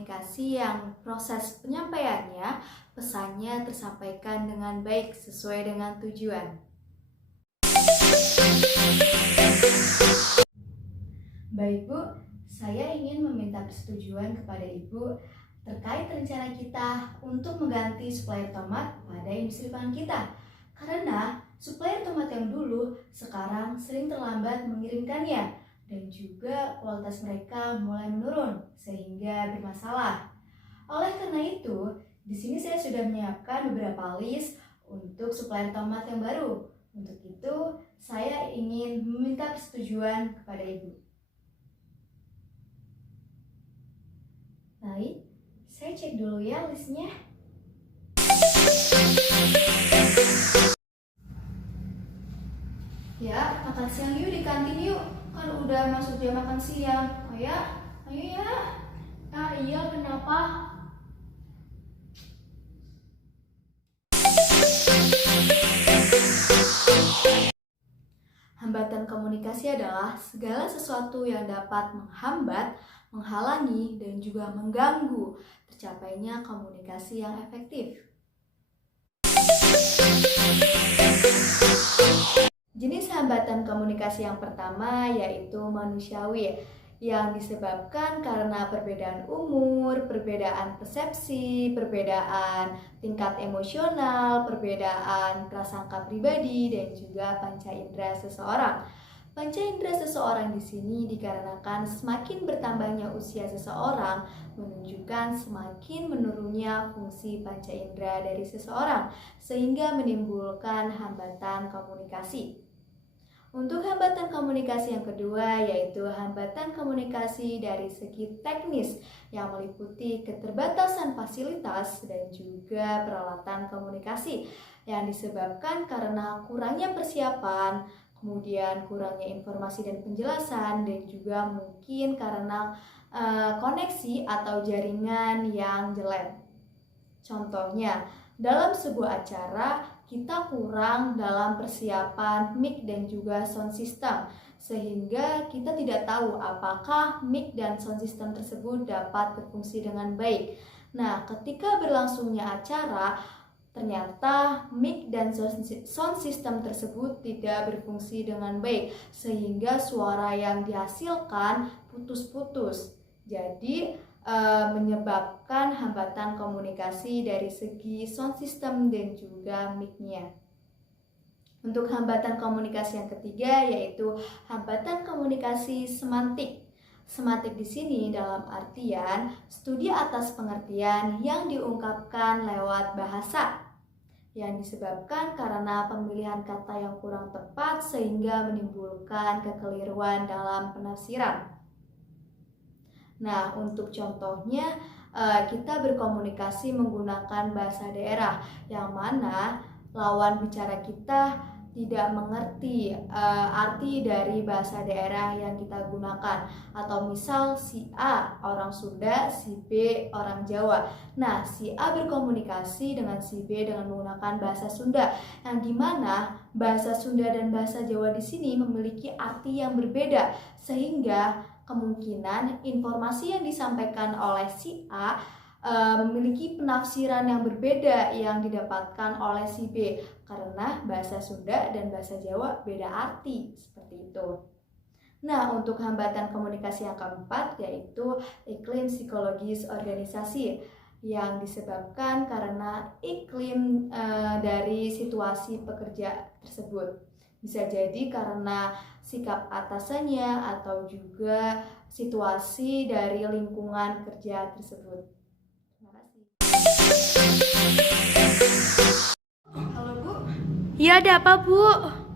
komunikasi yang proses penyampaiannya, pesannya tersampaikan dengan baik sesuai dengan tujuan. Baik Bu, saya ingin meminta persetujuan kepada Ibu terkait rencana kita untuk mengganti supplier tomat pada industri pangan kita. Karena supplier tomat yang dulu sekarang sering terlambat mengirimkannya dan juga kualitas mereka mulai menurun sehingga bermasalah. Oleh karena itu, di sini saya sudah menyiapkan beberapa list untuk supplier tomat yang baru. Untuk itu, saya ingin meminta persetujuan kepada Ibu. Baik, saya cek dulu ya listnya. Ya, makan siang yuk di kantin yuk. Kan udah masuk jam makan siang. Oh ya, ayo ya. Ah iya, kenapa? Hambatan komunikasi adalah segala sesuatu yang dapat menghambat, menghalangi, dan juga mengganggu tercapainya komunikasi yang efektif. Jenis hambatan komunikasi yang pertama yaitu manusiawi, yang disebabkan karena perbedaan umur, perbedaan persepsi, perbedaan tingkat emosional, perbedaan prasangka pribadi, dan juga panca indera seseorang. Panca indera seseorang di sini dikarenakan semakin bertambahnya usia seseorang menunjukkan semakin menurunnya fungsi panca indera dari seseorang sehingga menimbulkan hambatan komunikasi. Untuk hambatan komunikasi yang kedua yaitu hambatan komunikasi dari segi teknis yang meliputi keterbatasan fasilitas dan juga peralatan komunikasi yang disebabkan karena kurangnya persiapan, kemudian kurangnya informasi dan penjelasan, dan juga mungkin karena koneksi atau jaringan yang jelek. Contohnya, dalam sebuah acara kita kurang dalam persiapan mic dan juga sound system, sehingga kita tidak tahu apakah mic dan sound system tersebut dapat berfungsi dengan baik. Nah, ketika berlangsungnya acara, ternyata mic dan sound system tersebut tidak berfungsi dengan baik, sehingga suara yang dihasilkan putus-putus. Jadi, menyebabkan hambatan komunikasi dari segi sound system dan juga mic-nya. Untuk hambatan komunikasi yang ketiga yaitu hambatan komunikasi semantik. Semantik di sini dalam artian studi atas pengertian yang diungkapkan lewat bahasa, yang disebabkan karena pemilihan kata yang kurang tepat sehingga menimbulkan kekeliruan dalam penafsiran. Nah, untuk contohnya kita berkomunikasi menggunakan bahasa daerah yang mana lawan bicara kita tidak mengerti arti dari bahasa daerah yang kita gunakan. Atau misal si A orang Sunda, si B orang Jawa. Nah, si A berkomunikasi dengan si B dengan menggunakan bahasa Sunda, yang dimana bahasa Sunda dan bahasa Jawa di sini memiliki arti yang berbeda, sehingga kemungkinan informasi yang disampaikan oleh si A memiliki penafsiran yang berbeda yang didapatkan oleh si B karena bahasa Sunda dan bahasa Jawa beda arti, seperti itu. Nah, untuk hambatan komunikasi yang keempat yaitu iklim psikologis organisasi, yang disebabkan karena iklim dari situasi pekerja tersebut. Bisa jadi karena sikap atasannya atau juga situasi dari lingkungan kerja tersebut. Terima kasih. Halo Bu. Iya, ada apa Bu?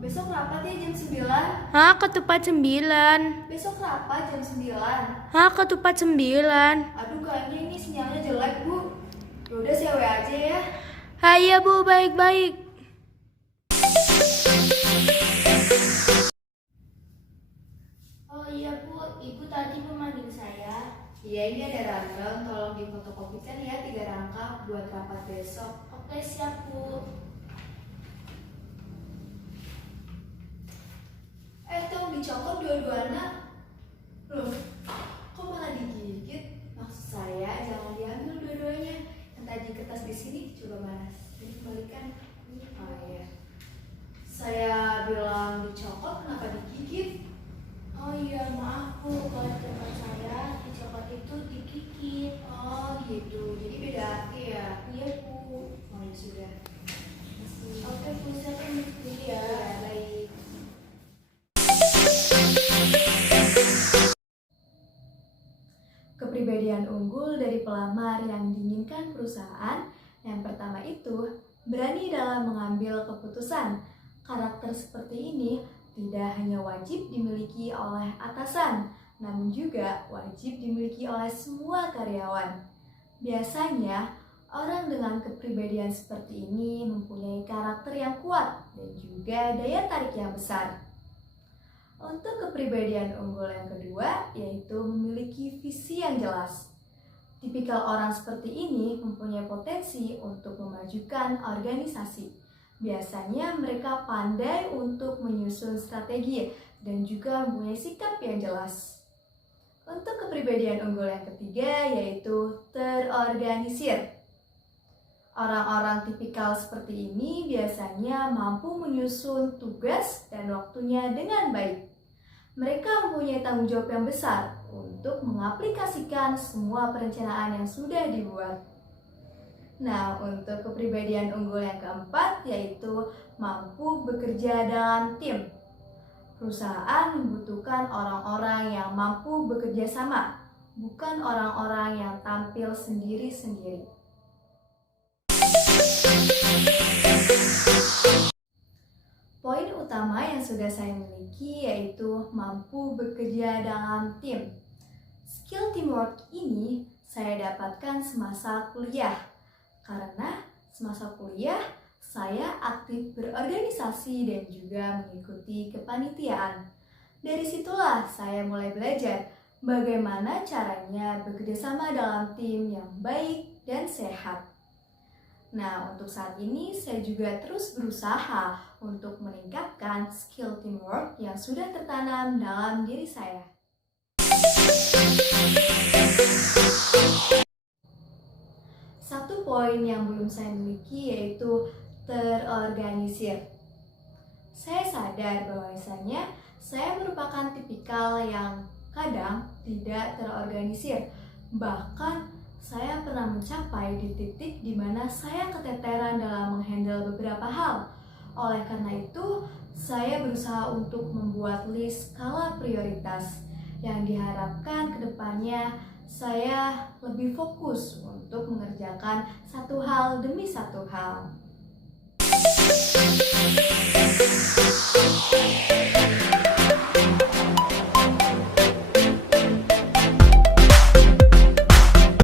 Besok rapat ya jam 9. Hah, ketupat 9. Besok rapat jam 9. Hah, ketupat 9. Aduh, kayaknya ini sinyalnya jelek Bu. Yaudah saya WA aja ya. Hai ya Bu, baik-baik. Oh iya Bu, Ibu tadi memanggil saya. Iya, ini ada ragam, tolong difotokopikan ya 3 rangkap buat rapat besok. Oke, siap Bu. Tolong dicokot dua-duanya. Loh, kok malah digigit? Maksud saya jangan di sini coba mana? Ini kembalikan. Oh iya. Saya bilang dicokot, kenapa digigit? Oh iya, maaf Bu, kalau di tempat saya dicokot itu digigit. Oh gitu, jadi beda arti ya? Iya Bu. Oh ya sudah. Oke Bu, saya pamit dulu ya. Ya, baik. Kepribadian unggul dari pelamar yang diinginkan perusahaan, yang pertama itu berani dalam mengambil keputusan. Karakter seperti ini tidak hanya wajib dimiliki oleh atasan, namun juga wajib dimiliki oleh semua karyawan. Biasanya, orang dengan kepribadian seperti ini mempunyai karakter yang kuat dan juga daya tarik yang besar. Untuk kepribadian unggul yang kedua, yaitu memiliki visi yang jelas. Tipikal orang seperti ini mempunyai potensi untuk memajukan organisasi. Biasanya mereka pandai untuk menyusun strategi dan juga mempunyai sikap yang jelas. Untuk kepribadian unggul yang ketiga, yaitu terorganisir. Orang-orang tipikal seperti ini biasanya mampu menyusun tugas dan waktunya dengan baik. Mereka mempunyai tanggung jawab yang besar untuk mengaplikasikan semua perencanaan yang sudah dibuat. Nah, untuk kepribadian unggul yang keempat yaitu mampu bekerja dalam tim. Perusahaan membutuhkan orang-orang yang mampu bekerja sama, bukan orang-orang yang tampil sendiri-sendiri. Poin utama yang sudah saya miliki yaitu mampu bekerja dalam tim. Skill teamwork ini saya dapatkan semasa kuliah. Karena semasa kuliah saya aktif berorganisasi dan juga mengikuti kepanitiaan. Dari situlah saya mulai belajar bagaimana caranya bekerjasama dalam tim yang baik dan sehat. Nah, untuk saat ini saya juga terus berusaha untuk meningkatkan skill teamwork yang sudah tertanam dalam diri saya. Satu poin yang belum saya miliki yaitu terorganisir. Saya sadar bahwasanya saya merupakan tipikal yang kadang tidak terorganisir. Bahkan saya pernah mencapai di titik di mana saya keteteran dalam menghandle beberapa hal. Oleh karena itu, saya berusaha untuk membuat list skala prioritas yang diharapkan kedepannya saya lebih fokus untuk mengerjakan satu hal demi satu hal.